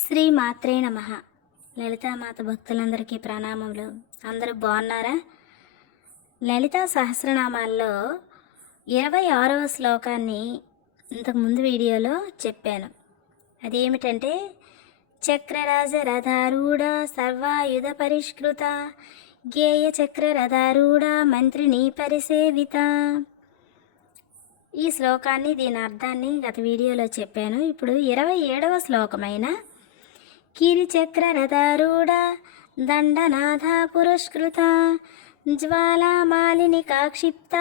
శ్రీ మాత్రే నమ. లలితామాత భక్తులందరికీ ప్రణామములు. అందరూ బాగున్నారా? లలితా సహస్రనామాల్లో ఇరవై ఆరవ శ్లోకాన్ని ఇంతకుముందు వీడియోలో చెప్పాను. అదేమిటంటే చక్రరాజ రథారూఢ సర్వాయుధ పరిష్కృత గేయ చక్ర రథారూఢ మంత్రిని పరిసేవిత. ఈ శ్లోకాన్ని దీని అర్థాన్ని గత వీడియోలో చెప్పాను. ఇప్పుడు ఇరవై ఏడవ శ్లోకమైన కిరిచక్రరథారూఢ దండనాథ పురస్కృత జ్వాలామాలిని కాక్షిప్త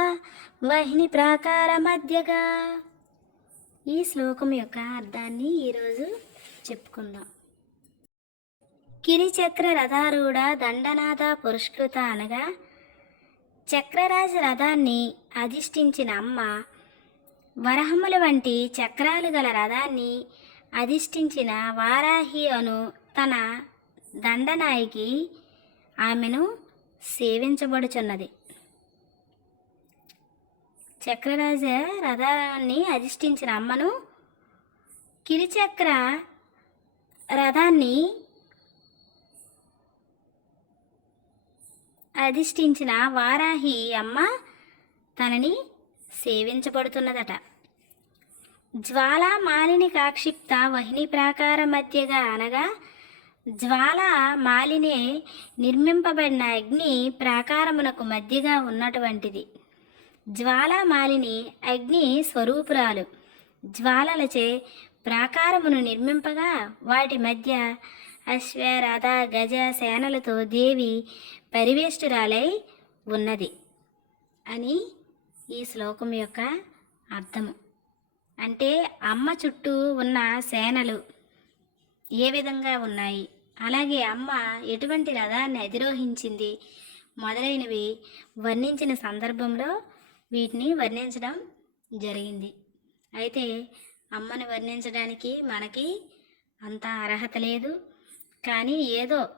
వహిని ప్రాకార మధ్యగా. ఈ శ్లోకం యొక్క అర్థాన్ని ఈరోజు చెప్పుకుందాం. కిరిచక్ర రథారూఢ దండనాథ పురస్కృత అనగా చక్రరాజ రథాన్ని అధిష్ఠించిన అమ్మ వరహముల వంటి చక్రాలు గల రథాన్ని అధిష్ఠించిన వారాహి అను తన దండనాయికి ఆమెను సేవించబడుచున్నది. చక్రరాజ రథాన్ని అధిష్ఠించిన అమ్మను కిరిచక్ర రథాన్ని అధిష్ఠించిన వారాహి అమ్మ తనని సేవించబడుతున్నదట. జ్వాలామాలిని కాక్షిప్త వహిని ప్రాకార మధ్యగా అనగా జ్వాల మాలినే నిర్మింపబడిన అగ్ని ప్రాకారమునకు మధ్యగా ఉన్నటువంటిది. జ్వాల మాలిని అగ్ని స్వరూపురాలు. జ్వాలలచే ప్రాకారమును నిర్మింపగా వాటి మధ్య అశ్వ రథ గజ సేనలతో దేవి పరివేష్టురాలై ఉన్నది. అని ఈ శ్లోకం యొక్క అర్థము. అంటే అమ్మ చుట్టూ ఉన్న సేనలు ఏ విధంగా ఉన్నాయి? అలాగే అమ్మ ఎటువంటి రథాన్ని అధిరోహించింది? మొదలైనవి వర్ణించిన సందర్భంలో వీటిని వర్ణించడం జరిగింది. అయితే అమ్మను వర్ణించడానికి మనకి అంత అర్హత లేదు. కానీ ఏదో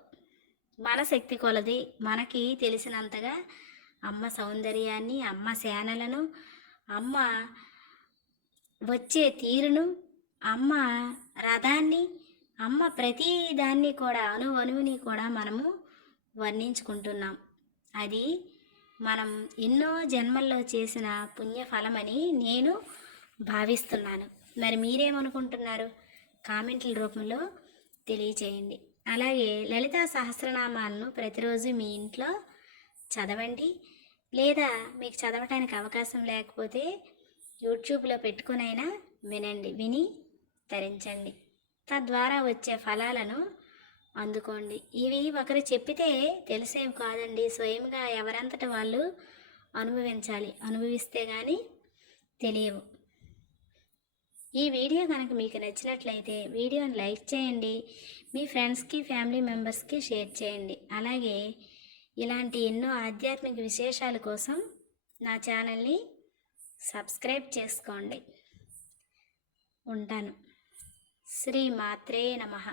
మన శక్తి కొలది. మనకి తెలిసినంతగా అమ్మ సౌందర్యాన్ని అమ్మ సేనలను అమ్మ వచ్చే తీరును అమ్మ రథాన్ని అమ్మ ప్రతి దాన్ని కూడా అణు అణువుని కూడా మనము వర్ణించుకుంటున్నాం. అది మనం ఎన్నో జన్మల్లో చేసిన పుణ్యఫలమని నేను భావిస్తున్నాను. మరి మీరేమనుకుంటున్నారు? కామెంట్ల రూపంలో తెలియచేయండి. అలాగే లలితా సహస్రనామాలను ప్రతిరోజు మీ ఇంట్లో చదవండి. లేదా మీకు చదవటానికి అవకాశం లేకపోతే యూట్యూబ్లో పెట్టుకునైనా వినండి విని తరించండి. తద్వారా వచ్చే ఫలాలను అందుకోండి. ఇవి ఒకరు చెప్పితే తెలిసేవి కాదండి. స్వయంగా ఎవరంతట వాళ్ళు అనుభవించాలి. అనుభవిస్తే కానీ తెలియవు. ఈ వీడియో కనుక మీకు నచ్చినట్లయితే వీడియోని లైక్ చేయండి. మీ ఫ్రెండ్స్కి ఫ్యామిలీ మెంబర్స్కి షేర్ చేయండి. అలాగే ఇలాంటి ఎన్నో ఆధ్యాత్మిక విశేషాల కోసం నా ఛానల్ని సబ్స్క్రైబ్ చేసుకోండి. ఉంటాను. శ్రీ మాత్రే నమః.